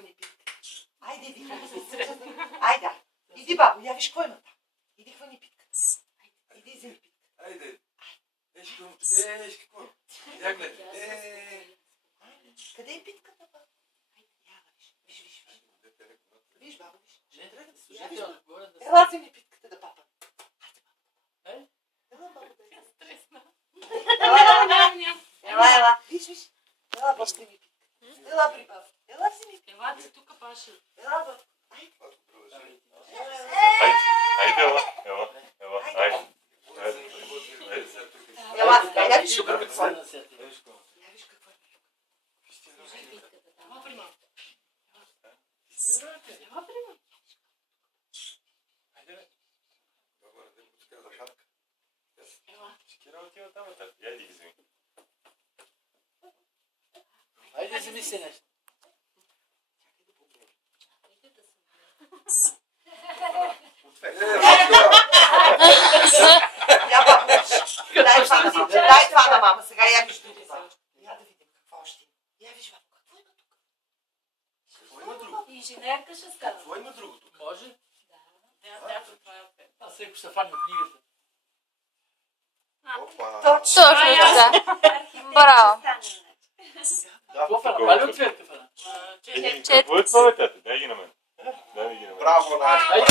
ни питка. Айде, иди, айде. Иди, бабо, я виж какво има там. Иди, хвани питка. Иди, вземи питка. Айде. Какво? Я гледай. Къде е питката, бабо? Виж. Виж, бабо, виж. Ела, вземи питката да папа. Айде, бабо. Ела, бабо, да я. Ела. Виж. Ела, бабо, вземи питка. Ела, при бабо. Ела, вземи питка. Ела, ти тук, Паша. Ела, бабо. Айде, ела. Айде. Ела, я виж какво е. Ела, при малко. Айде, вземи се нещо. Я, бабо, дай това на мама. Сега я виж друго. Я да видим какво още има. Я виж, бабо, какво има тук? Инженерка ще става. Какво има друго тук? Може? Да, това е опет. Аз сега ще фани от книгата. Точно така. Браво. Какво фана? Пали от цветка фана? Какво е това, бе, тате? Дай ги на мен. Браво, Надя! Айде!